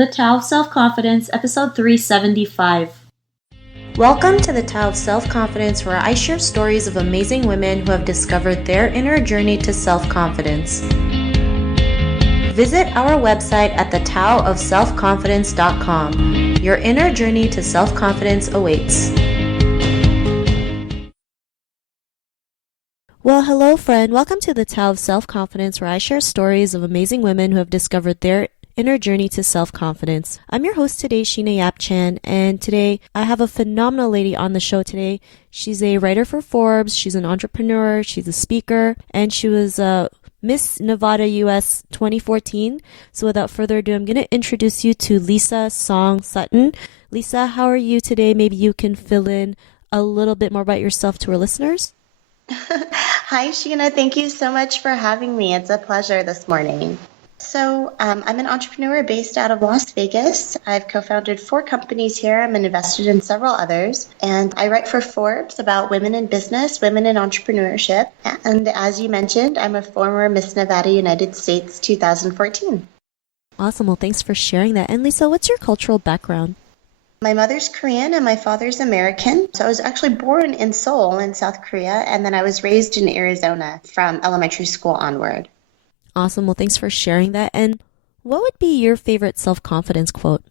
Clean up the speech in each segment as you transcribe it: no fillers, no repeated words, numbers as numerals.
The Tao of Self-Confidence, episode 375. Welcome to the Tao of Self-Confidence, where I share stories of amazing women who have discovered their inner journey to self-confidence. Visit our website at thetaoofselfconfidence.com. Your inner journey to self-confidence awaits. Well, hello friend. Welcome to the Tao of Self-Confidence, where I share stories of amazing women who have discovered their inner journey to self-confidence. I'm your host today, Sheena Yap-Chan, and today I have a phenomenal lady on the show today. She's a writer for Forbes, she's an entrepreneur, she's a speaker, and she was Miss Nevada US 2014. So without further ado, I'm going to introduce you to Lisa Song Sutton. Lisa, how are you today? Maybe you can fill in a little bit more about yourself to our listeners. Hi, Sheena. Thank you so much for having me. It's a pleasure this morning. So I'm an entrepreneur based out of Las Vegas. I've co-founded 4 companies here. I'm invested in several others. And I write for Forbes about women in business, women in entrepreneurship. And as you mentioned, I'm a former Miss Nevada United States 2014. Awesome. Well, thanks for sharing that. And Lisa, what's your cultural background? My mother's Korean and my father's American. So I was actually born in Seoul in South Korea, and then I was raised in Arizona from elementary school onward. Awesome. Well, thanks for sharing that. And what would be your favorite self-confidence quote?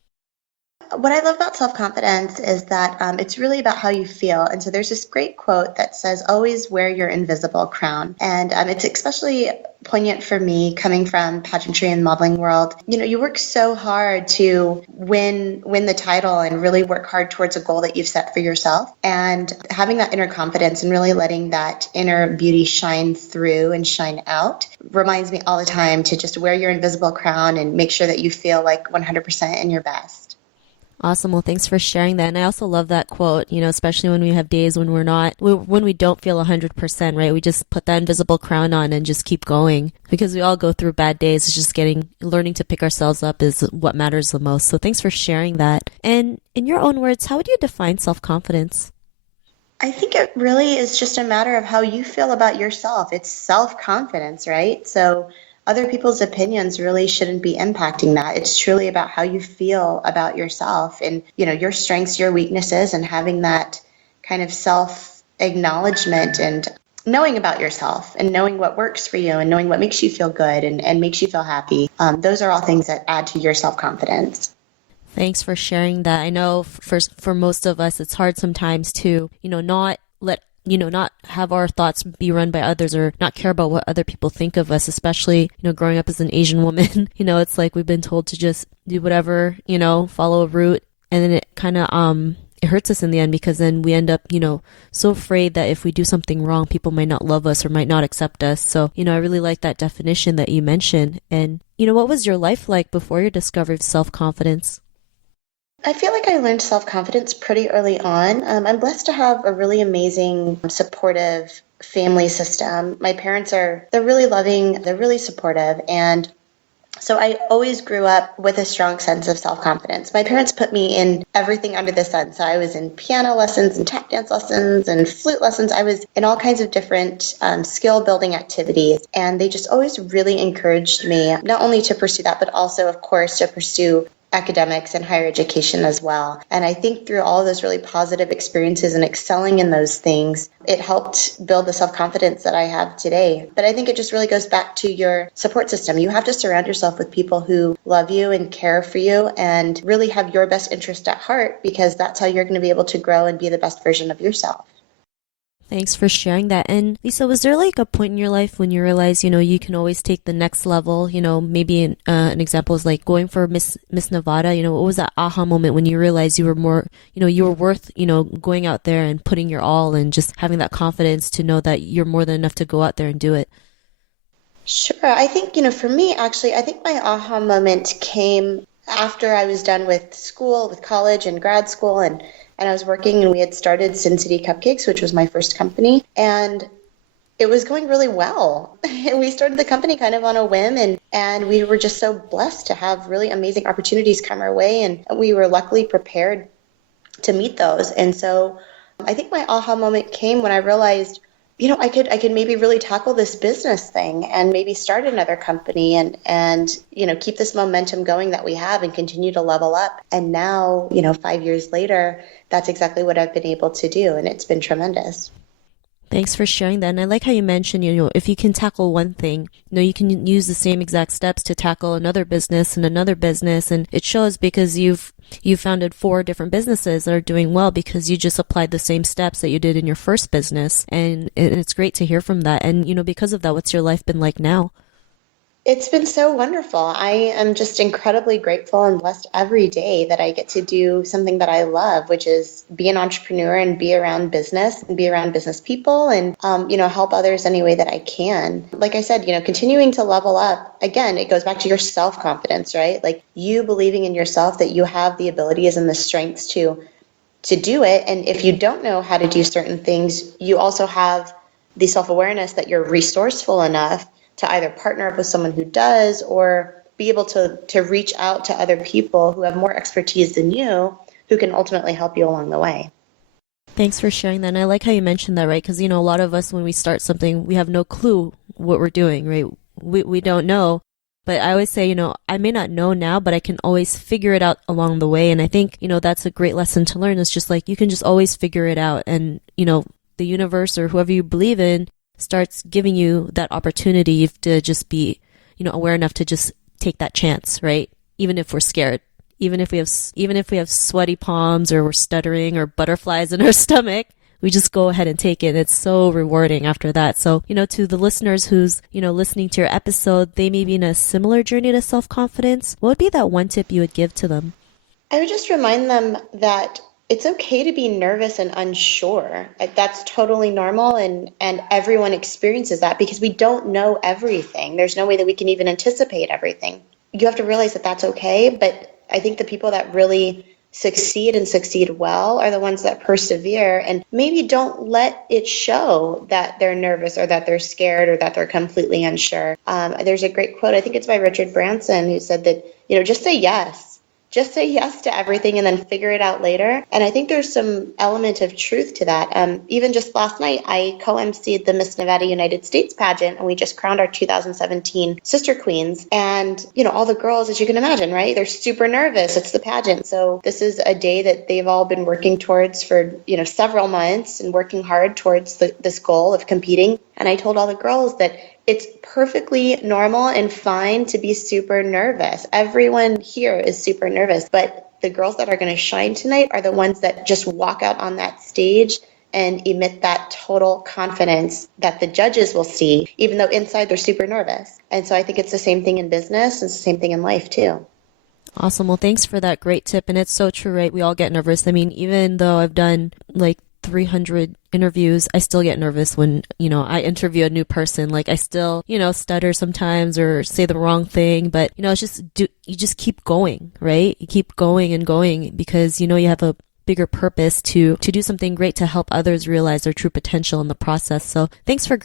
What I love about self-confidence is that it's really about how you feel. And so there's this great quote that says, always wear your invisible crown. And it's especially poignant for me coming from pageantry and modeling world. You know, you work so hard to win the title and really work hard towards a goal that you've set for yourself. And having that inner confidence and really letting that inner beauty shine through and shine out reminds me all the time to just wear your invisible crown and make sure that you feel like 100% in your best. Awesome. Well, thanks for sharing that. And I also love that quote, you know, especially when we have days when when we don't feel 100%, right? We just put that invisible crown on and just keep going, because we all go through bad days. It's just learning to pick ourselves up is what matters the most. So thanks for sharing that. And in your own words, how would you define self-confidence? I think it really is just a matter of how you feel about yourself. It's self-confidence, right? So other people's opinions really shouldn't be impacting that. It's truly about how you feel about yourself and, you know, your strengths, your weaknesses, and having that kind of self-acknowledgement and knowing about yourself and knowing what works for you and knowing what makes you feel good and makes you feel happy. Those are all things that add to your self-confidence. Thanks for sharing that. I know for most of us, it's hard sometimes to, not have our thoughts be run by others or not care about what other people think of us, especially, growing up as an Asian woman. It's like we've been told to just do whatever, follow a route. And then it kind of, it hurts us in the end, because then we end up, so afraid that if we do something wrong, people might not love us or might not accept us. So, I really like that definition that you mentioned. And, what was your life like before your discovery of self-confidence? I feel like I learned self-confidence pretty early on. I'm blessed to have a really amazing, supportive family system. My parents they're really loving, they're really supportive. And so I always grew up with a strong sense of self-confidence. My parents put me in everything under the sun. So I was in piano lessons and tap dance lessons and flute lessons. I was in all kinds of different skill building activities. And they just always really encouraged me, not only to pursue that, but also, of course, to pursue academics and higher education as well. And I think through all of those really positive experiences and excelling in those things, it helped build the self-confidence that I have today. But I think it just really goes back to your support system. You have to surround yourself with people who love you and care for you and really have your best interest at heart, because that's how you're going to be able to grow and be the best version of yourself. Thanks for sharing that. And Lisa, was there like a point in your life when you realized, you can always take the next level? Maybe an example is like going for Miss Nevada. What was that aha moment when you realized you were more, you were worth, going out there and putting your all and just having that confidence to know that you're more than enough to go out there and do it? Sure. I think, for me, actually, I think my aha moment came after I was done with school, with college and grad school, and I was working, and we had started Sin City Cupcakes, which was my first company, and it was going really well. We started the company kind of on a whim, and we were just so blessed to have really amazing opportunities come our way, and we were luckily prepared to meet those. And so I think my aha moment came when I realized I could maybe really tackle this business thing and maybe start another company and keep this momentum going that we have and continue to level up. And now, 5 years later, that's exactly what I've been able to do. And it's been tremendous. Thanks for sharing that. And I like how you mentioned, if you can tackle one thing, you can use the same exact steps to tackle another business and another business. And it shows because you founded 4 different businesses that are doing well because you just applied the same steps that you did in your first business. And it's great to hear from that. And, because of that, what's your life been like now? It's been so wonderful. I am just incredibly grateful and blessed every day that I get to do something that I love, which is be an entrepreneur and be around business and be around business people and, help others any way that I can. Like I said, continuing to level up. Again, it goes back to your self-confidence, right? Like you believing in yourself that you have the abilities and the strengths to do it. And if you don't know how to do certain things, you also have the self-awareness that you're resourceful enough to either partner up with someone who does or be able to reach out to other people who have more expertise than you who can ultimately help you along the way. Thanks for sharing that. And I like how you mentioned that, right? Because, a lot of us, when we start something, we have no clue what we're doing, right? We don't know. But I always say, I may not know now, but I can always figure it out along the way. And I think, that's a great lesson to learn. It's just like you can just always figure it out. And, the universe or whoever you believe in starts giving you that opportunity to just be, aware enough to just take that chance, right? Even if we're scared, even if we have sweaty palms or we're stuttering or butterflies in our stomach, we just go ahead and take it. It's so rewarding after that. So, to the listeners who's, listening to your episode, they may be in a similar journey to self-confidence. What would be that one tip you would give to them? I would just remind them that it's okay to be nervous and unsure. That's totally normal, and everyone experiences that because we don't know everything. There's no way that we can even anticipate everything. You have to realize that that's okay, but I think the people that really succeed and succeed well are the ones that persevere and maybe don't let it show that they're nervous or that they're scared or that they're completely unsure. There's a great quote, I think it's by Richard Branson, who said that, just say yes. Just say yes to everything and then figure it out later. And I think there's some element of truth to that. Even just last night, I co-emceed the Miss Nevada United States pageant, and we just crowned our 2017 Sister Queens. And, all the girls, as you can imagine, right? They're super nervous. It's the pageant. So this is a day that they've all been working towards for, several months and working hard towards this goal of competing. And I told all the girls that it's perfectly normal and fine to be super nervous. Everyone here is super nervous, but the girls that are going to shine tonight are the ones that just walk out on that stage and emit that total confidence that the judges will see, even though inside they're super nervous. And so I think it's the same thing in business. It's the same thing in life too. Awesome. Well, thanks for that great tip. And it's so true, right? We all get nervous. I mean, even though I've done 300 interviews, I still get nervous when, I interview a new person. I still, stutter sometimes or say the wrong thing, but, it's you just keep going, right? You keep going and going because, you have a bigger purpose to do something great to help others realize their true potential in the process. So thanks for,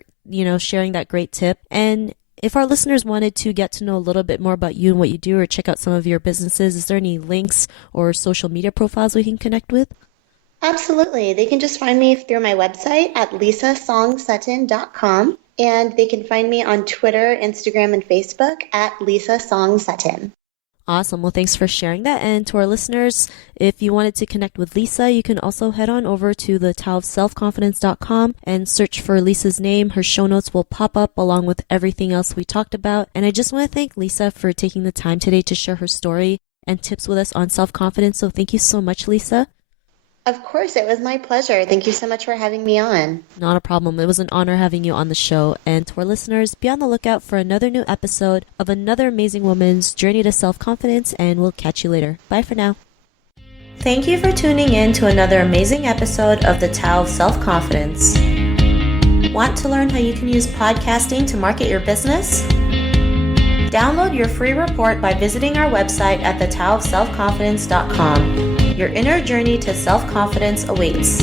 sharing that great tip. And if our listeners wanted to get to know a little bit more about you and what you do or check out some of your businesses, is there any links or social media profiles we can connect with? Absolutely. They can just find me through my website at lisassongsutton.com, and they can find me on Twitter, Instagram, and Facebook at Lisa Song Sutton. Awesome. Well, thanks for sharing that. And to our listeners, if you wanted to connect with Lisa, you can also head on over to the taoofselfconfidence.com and search for Lisa's name. Her show notes will pop up along with everything else we talked about. And I just want to thank Lisa for taking the time today to share her story and tips with us on self-confidence. So thank you so much, Lisa. Of course, it was my pleasure. Thank you so much for having me on. Not a problem. It was an honor having you on the show. And to our listeners, be on the lookout for another new episode of another amazing woman's journey to self-confidence, and we'll catch you later. Bye for now. Thank you for tuning in to another amazing episode of the Tao of Self-Confidence. Want to learn how you can use podcasting to market your business? Download your free report by visiting our website at thetaoofselfconfidence.com. Your inner journey to self-confidence awaits.